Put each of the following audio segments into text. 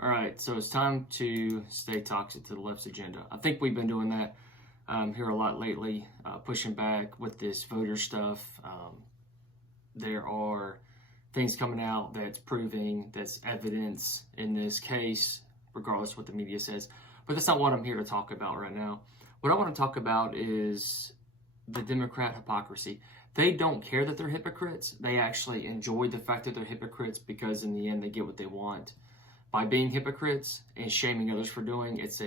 All right, so it's time to stay toxic to the left's agenda. I think we've been doing that here a lot lately, pushing back with this voter stuff. There are things coming out that's proving that's evidence in this case, regardless of what the media says. But that's not what I'm here to talk about right now. What I want to talk about is the Democrat hypocrisy. They don't care that they're hypocrites. They actually enjoy the fact that they're hypocrites because in the end they get what they want by being hypocrites and shaming others for doing. It's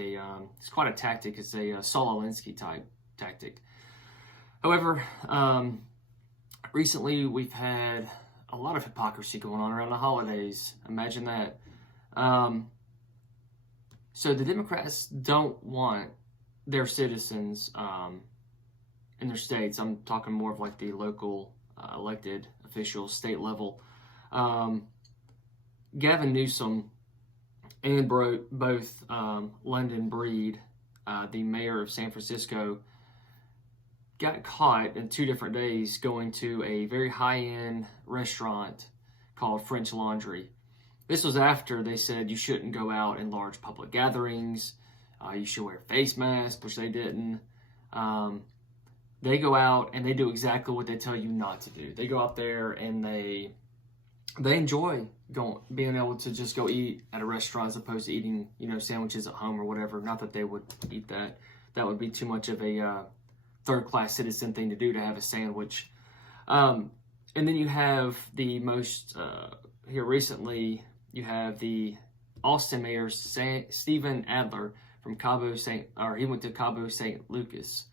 quite a tactic. It's a Saul Alinsky type tactic. However, recently we've had a lot of hypocrisy going on around the holidays. Imagine that. So the Democrats don't want their citizens in their states. I'm talking more of like the local elected officials, state level. Gavin Newsom and both London Breed, the mayor of San Francisco, got caught in 2 different days going to a very high-end restaurant called French Laundry. This was after they said you shouldn't go out in large public gatherings. You should wear face masks, which they didn't. They go out and they do exactly what they tell you not to do. They go out there and they enjoy being able to just go eat at a restaurant as opposed to eating, sandwiches at home or whatever. Not that they would eat that. That would be too much of a third-class citizen thing to do, to have a sandwich. And then you have the most, here recently, you have the Austin mayor, Stephen Adler, from he went to Cabo St. Lucas.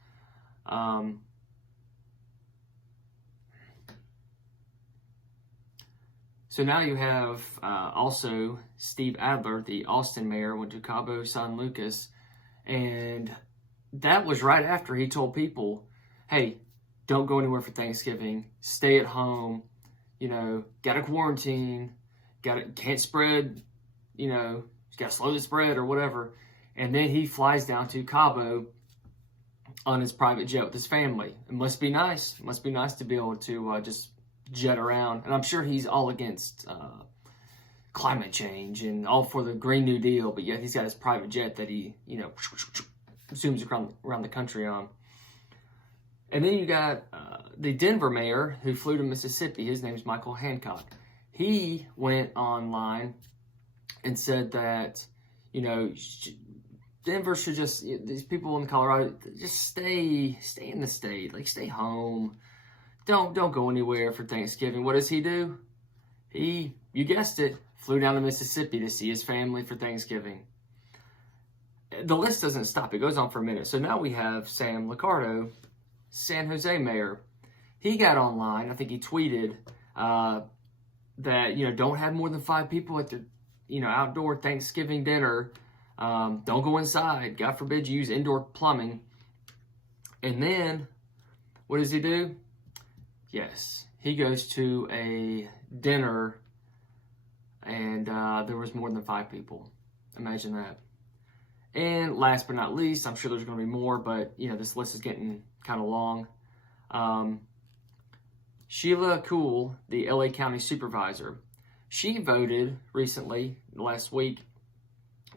So now you have also Steve Adler, the Austin mayor, went to Cabo San Lucas, and that was right after he told people, hey, don't go anywhere for Thanksgiving, stay at home, gotta quarantine, can't spread, gotta slow the spread or whatever. And then he flies down to Cabo on his private jet with his family. It must be nice. It must be nice to be able to just jet around. And I'm sure he's all against climate change and all for the Green New Deal, but yet he's got his private jet that he, zooms around the country on. And then you got the Denver mayor who flew to Mississippi. His name is Michael Hancock. He went online and said that, Denver should just, these people in Colorado, just stay in the state, like stay home. Don't go anywhere for Thanksgiving. What does he do? He, you guessed it, flew down to Mississippi to see his family for Thanksgiving. The list doesn't stop. It goes on for a minute. So now we have Sam Liccardo, San Jose mayor. He got online. I think he tweeted that, don't have more than 5 people at the, outdoor Thanksgiving dinner. Don't go inside. God forbid you use indoor plumbing. And then, what does he do? Yes, he goes to a dinner and there was more than 5 people. Imagine that. And last but not least, I'm sure there's going to be more, but this list is getting kind of long. Sheila Kuehl, the LA County Supervisor, she voted recently, last week,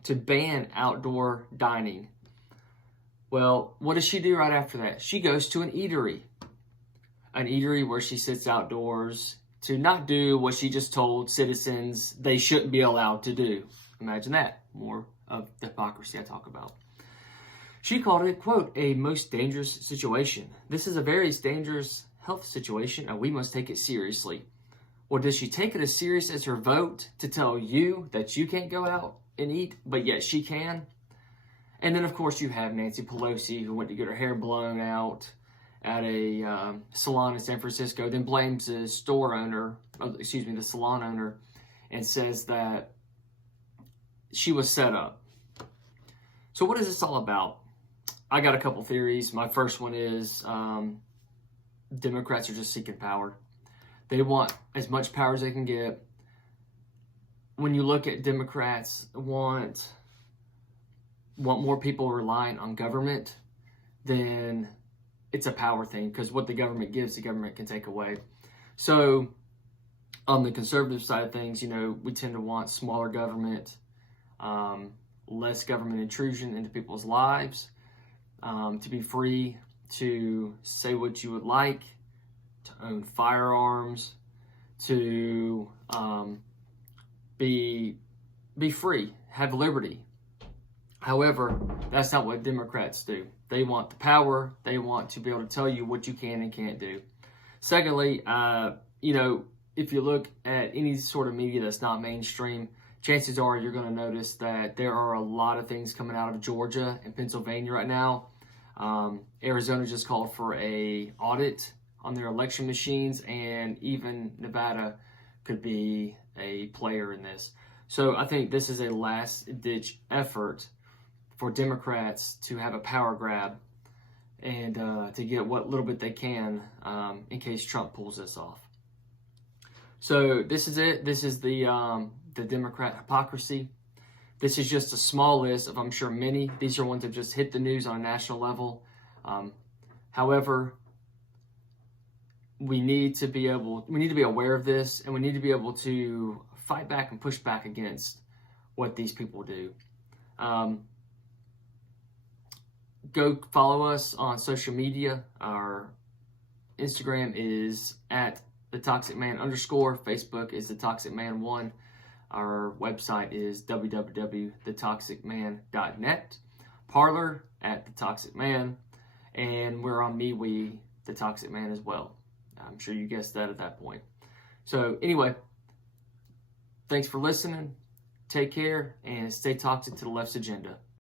to ban outdoor dining. Well, what does she do right after that? She goes to an eatery where she sits outdoors to not do what she just told citizens they shouldn't be allowed to do. Imagine that. More of the hypocrisy I talk about. She called it, quote, a most dangerous situation. This is a very dangerous health situation, and we must take it seriously. Well, does she take it as serious as her vote to tell you that you can't go out and eat, but yet she can? And then, of course, you have Nancy Pelosi, who went to get her hair blown out at a salon in San Francisco, then blames the the salon owner, and says that she was set up. So what is this all about? I got a couple theories. My first one is Democrats are just seeking power. They want as much power as they can get. When you look at Democrats want more people reliant on government, then it's a power thing, because what the government gives, the government can take away. So on the conservative side of things, we tend to want smaller government, less government intrusion into people's lives, to be free to say what you would like, to own firearms, to be free, have liberty. However, that's not what Democrats do. They want the power. They want to be able to tell you what you can and can't do. Secondly, if you look at any sort of media that's not mainstream, chances are you're going to notice that there are a lot of things coming out of Georgia and Pennsylvania right now. Arizona just called for a audit on their election machines, and even Nevada could be a player in this. So I think this is a last-ditch effort for Democrats to have a power grab and to get what little bit they can in case Trump pulls this off. So this is it. This is the Democrat hypocrisy. This is just a small list of, I'm sure, many. These are ones that just hit the news on a national level. However, we need to be aware of this, and we need to be able to fight back and push back against what these people do. Go follow us on social media. Our Instagram is at @TheToxicMan_. Facebook is TheToxicMan1. Our website is www.thetoxicman.net. Parler @TheToxicMan. And we're on MeWe, The Toxic Man, as well. I'm sure you guessed that at that point. So anyway, thanks for listening. Take care and stay toxic to the left's agenda.